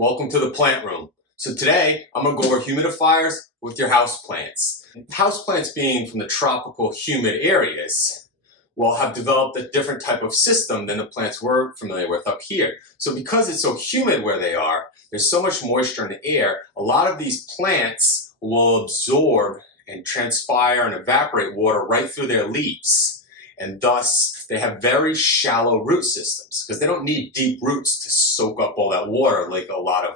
Welcome to the plant room. So today I'm going to go over humidifiers with your houseplants. Houseplants being from the tropical humid areas will have developed a different type of system than the plants we're familiar with up here. So because it's so humid where they are, there's so much moisture in the air, a lot of these plants will absorb and transpire and evaporate water right through their leaves. And thus, they have very shallow root systems because they don't need deep roots to soak up all that water like a lot of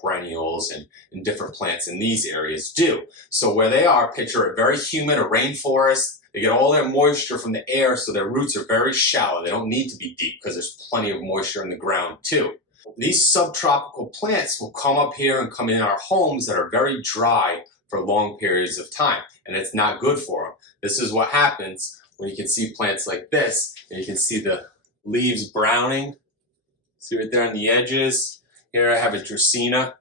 perennials and different plants in these areas do. So where they are, picture it very humid, a rainforest. They get all their moisture from the air, so their roots are very shallow. They don't need to be deep because there's plenty of moisture in the ground too. These subtropical plants will come up here and come in our homes that are very dry for long periods of time, and it's not good for them. This is what happens when you can see plants like this, and you can see the leaves browning. See right there on the edges? Here I have a Dracaena.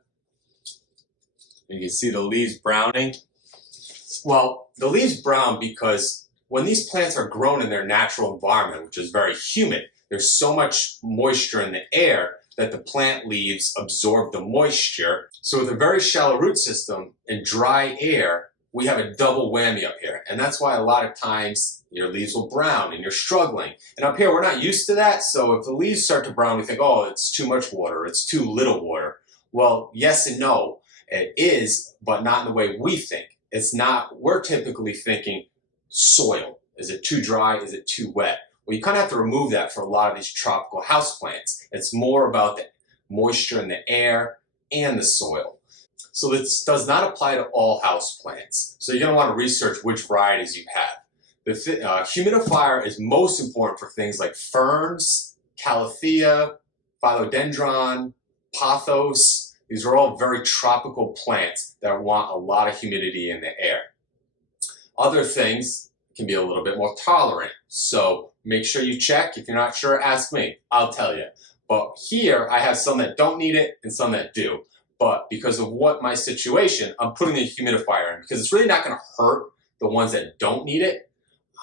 You can see the leaves browning. Well, the leaves brown because when these plants are grown in their natural environment, which is very humid, there's so much moisture in the air that the plant leaves absorb the moisture. So with a very shallow root system and dry air, we have a double whammy up here. And that's why a lot of times your leaves will brown and you're struggling. And up here, we're not used to that. So if the leaves start to brown, we think, oh, it's too much water, it's too little water. Well, yes and no, it is, but not in the way we think. It's not, we're typically thinking soil. Is it too dry? Is it too wet? Well, you kind of have to remove that for a lot of these tropical houseplants. It's more about the moisture in the air and the soil. So this does not apply to all houseplants. So you're going to want to research which varieties you have. The humidifier is most important for things like ferns, calathea, philodendron, pothos. These are all very tropical plants that want a lot of humidity in the air. Other things can be a little bit more tolerant. So make sure you check. If you're not sure, ask me. I'll tell you. But here I have some that don't need it and some that do. But because of my situation, I'm putting the humidifier in because it's really not going to hurt the ones that don't need it,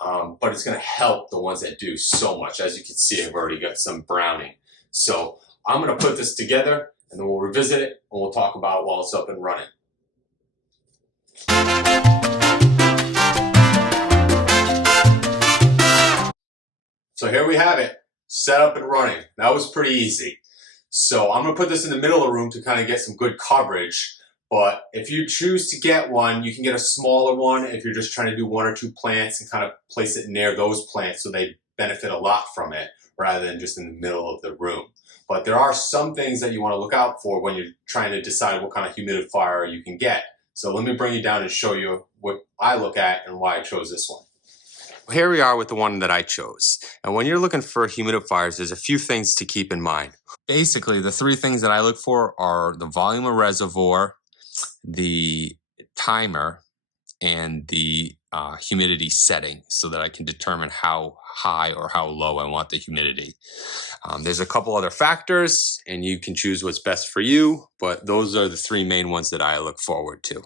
but it's going to help the ones that do so much. As you can see, I've already got some browning. So I'm going to put this together and then we'll revisit it and we'll talk about it while it's up and running. So here we have it, set up and running. That was pretty easy. So I'm going to put this in the middle of the room to kind of get some good coverage. But if you choose to get one, you can get a smaller one if you're just trying to do one or two plants and kind of place it near those plants so they benefit a lot from it rather than just in the middle of the room. But there are some things that you want to look out for when you're trying to decide what kind of humidifier you can get. So let me bring you down and show you what I look at and why I chose this one. Here we are with the one that I chose. And when you're looking for humidifiers, there's a few things to keep in mind. Basically, the three things that I look for are the volume of reservoir, the timer, and the humidity setting so that I can determine how high or how low I want the humidity. There's a couple other factors and you can choose what's best for you, but those are the three main ones that I look forward to.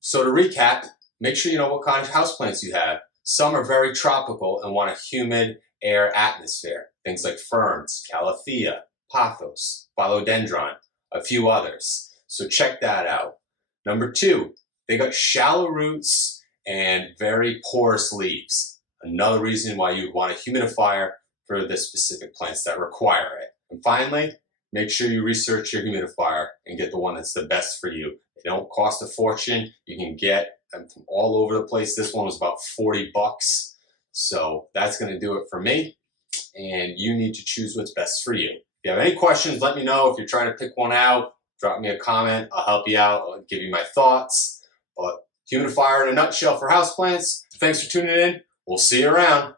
So to recap, make sure you know what kind of houseplants you have. Some are very tropical and want a humid air atmosphere. Things like ferns, calathea, pothos, philodendron, a few others. So check that out. Number two, they got shallow roots and very porous leaves. Another reason why you would want a humidifier for the specific plants that require it. And finally, make sure you research your humidifier and get the one that's the best for you. They don't cost a fortune. You can get them from all over the place. This one was about 40 bucks. So that's going to do it for me. And you need to choose what's best for you. If you have any questions, let me know. If you're trying to pick one out, drop me a comment. I'll help you out. I'll give you my thoughts. But humidifier in a nutshell for houseplants. Thanks for tuning in. We'll see you around.